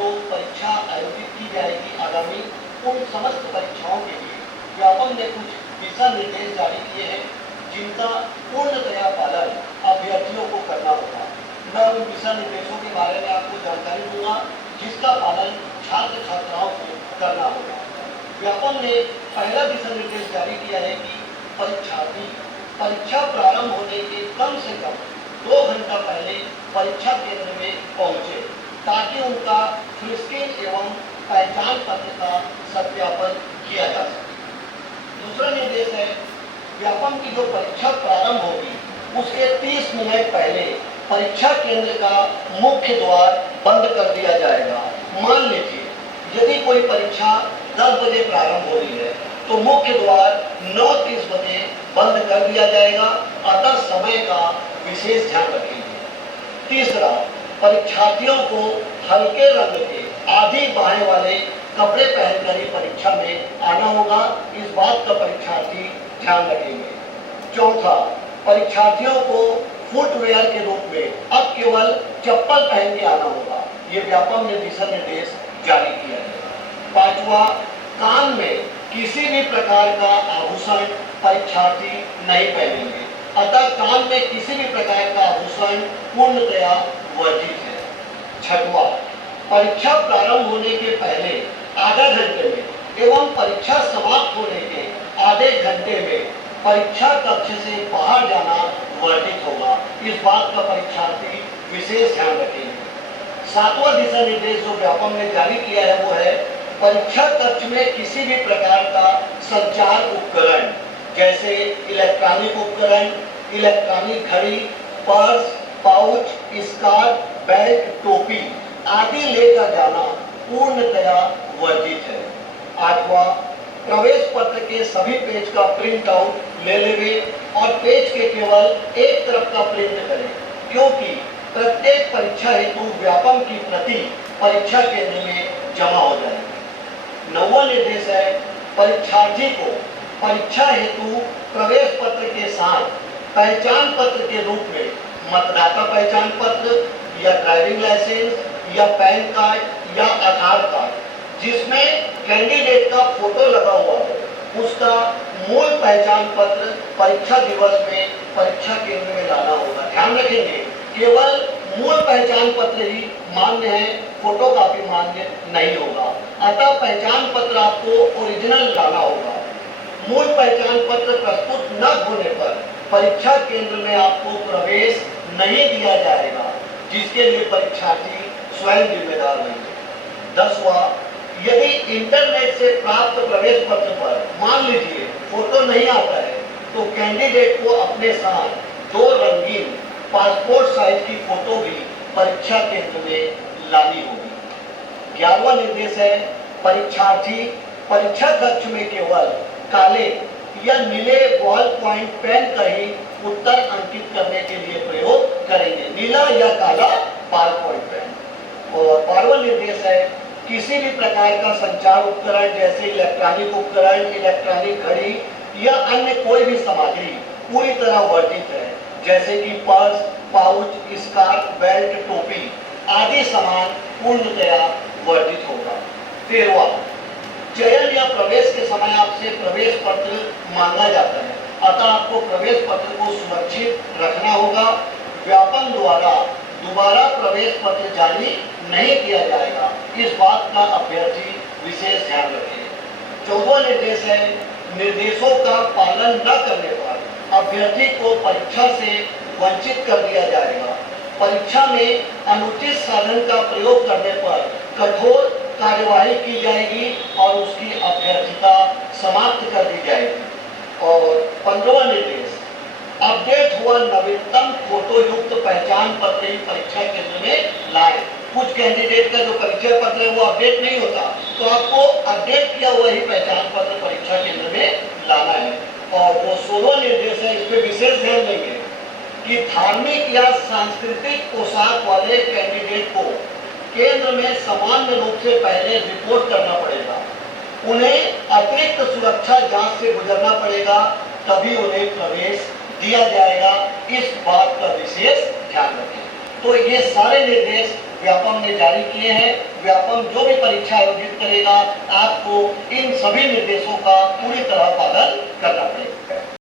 जो परीक्षा आयोजित की जाएगी आगामी उन समस्त परीक्षाओं के लिए व्यापम ने कुछ दिशा निर्देश जारी किए हैं जिनका पूर्णतया पालन अभ्यर्थियों को करना होगा। मैं उन दिशा निर्देशों के बारे में आपको जानकारी दूंगा जिसका पालन छात्र छात्राओं को करना होगा। व्यापम ने पहला दिशा निर्देश जारी किया है कि परीक्षार्थी परीक्षा प्रारंभ होने के कम से कम 2 घंटा पहले परीक्षा केंद्र में पहुंचे ताकि उनका फिस्किंग एवं पहचान पत्र का सत्यापन किया जा सके। दूसरा निर्देश है व्यापम की जो परीक्षा प्रारंभ होगी उसके 30 मिनट पहले परीक्षा केंद्र का मुख्य द्वार बंद कर दिया जाएगा। मान लीजिए यदि कोई परीक्षा 10 बजे प्रारंभ हो रही है तो मुख्य द्वार 9:30 बजे बंद कर दिया जाएगा। अतः समय का विशेष ध्यान रखेंगे। तीसरा, परीक्षार्थियों को हल्के रंग के आधी बाहें वाले कपड़े पहनकर ही परीक्षा में आना होगा। इस बात का परीक्षार्थी ध्यान रखेंगे। चौथा, परीक्षार्थियों को फुटवेयर के रूप में अब केवल चप्पल पहन के आना होगा। ये व्यापम ने दिशा निर्देश जारी किया है। पांचवा, कान में किसी भी प्रकार का आभूषण परीक्षार्थी नहीं पहनेंगे। अतः कान में किसी भी प्रकार का आभूषण पूर्णतया वर्जित है। छठवां, परीक्षा प्रारंभ होने के पहले आधा घंटे में एवं परीक्षा समाप्त होने के आधे घंटे में परीक्षा कक्ष से बाहर जाना वर्जित होगा। इस बात का परीक्षार्थी विशेष ध्यान रखेंगे। सातवां दिशा निर्देश जो व्यापम ने जारी किया है वो है परीक्षा कक्ष में किसी भी प्रकार का संचार उपकरण जैसे इलेक्ट्रॉनिक उपकरण, इलेक्ट्रॉनिक घड़ी, पर्स, पाउच, स्कार्फ, बेल्ट, टोपी आदि लेकर जाना पूर्णतया वर्जित है। आठवां, प्रवेश पत्र के सभी पेज का प्रिंट आउट ले लेंगे और पेज के केवल एक तरफ का प्रिंट करें क्योंकि प्रत्येक परीक्षा हेतु व्यापम की प्रति परीक्षा केंद्र में जमा हो जाएगी। नौवां निर्देश है परीक्षार्थी को परीक्षा हेतु प्रवेश पत्र के साथ पहचान पत्र के रूप में मतदाता पहचान पत्र या ड्राइविंग लाइसेंस या पैन कार्ड या आधार कार्ड जिसमें कैंडिडेट का फोटो लगा हुआ है उसका मूल पहचान पत्र परीक्षा दिवस में परीक्षा केंद्र में लाना होगा। ध्यान रखेंगे केवल मूल पहचान पत्र ही मान्य है, फोटोकॉपी मान्य नहीं होगा। अतः पहचान पत्र आपको ओरिजिनल लाना होगा। मूल पहचान पत्र प्रस्तुत न होने पर परीक्षा केंद्र में आपको प्रवेश नहीं दिया जाएगा जिसके लिए परीक्षार्थी स्वयं जिम्मेदार रहेंगे। 10वां, यदि इंटरनेट से प्राप्त प्रवेश पत्र पर मान लीजिए फोटो नहीं आता है तो कैंडिडेट को अपने साथ 2 रंगीन पासपोर्ट साइज की फोटो भी परीक्षा केंद्र में लानी होगी। 11वां निर्देश है परीक्षार्थी परीक्षा कक्ष में केवल काले या नीले बॉल पॉइंट पेन का ही उत्तर अंकित करने के लिए प्रयोग करेंगे। नीला या काला बॉल पॉइंट पेन। और 12वां निर्देश है किसी भी प्रकार का संचार उपकरण जैसे इलेक्ट्रॉनिक उपकरण, इलेक्ट्रॉनिक घड़ी या अन्य कोई भी सामग्री पूरी तरह वर्जित है जैसे कि पर्स, पाउच, स्कार्फ, बेल्ट, टोपी आदि सामान पूर्णतया वर्जित होगा। 13वां, चयन या प्रवेश के समय आपसे प्रवेश पत्र मांगा जाता है अतः आपको प्रवेश पत्र को सुरक्षित रखना होगा। व्यापम द्वारा दोबारा प्रवेश पत्र जारी नहीं किया जाएगा। इस बात का अभ्यर्थी विशेष ध्यान रखें। 14वां निर्देश है निर्देशों का पालन न करने पर अभ्यर्थी को परीक्षा से वंचित कर दिया जाएगा। परीक्षा में अनुचित साधन का प्रयोग करने पर कठोर कार्यवाही की जाएगी और उसकी अभ्यर्थिता समाप्त कर दी जाएगी। और 15वां निर्देश अपडेट हुआ नवीनतम फोटो युक्त पहचान पत्र ही परीक्षा केंद्र में लाए। कुछ कैंडिडेट का जो परिचय पत्र है वो अपडेट नहीं होता तो आपको अपडेट किया हुआ ही पहचान पत्र परीक्षा केंद्र में लाना है। और वो 16वां निर्देश है इसमें विशेष ध्यान देंगे कि धार्मिक या सांस्कृतिक पोशाक वाले कैंडिडेट को केंद्र में सामान्य रूप से पहले रिपोर्ट करना पड़ेगा। उन्हें अतिरिक्त सुरक्षा जांच से गुजरना पड़ेगा तभी उन्हें प्रवेश दिया जाएगा। इस बात का विशेष ध्यान रखें। तो ये सारे निर्देश व्यापम ने जारी किए हैं। व्यापम जो भी परीक्षा आयोजित करेगा, आपको इन सभी निर्देशों का पूरी तरह पालन करना पड़ेगा।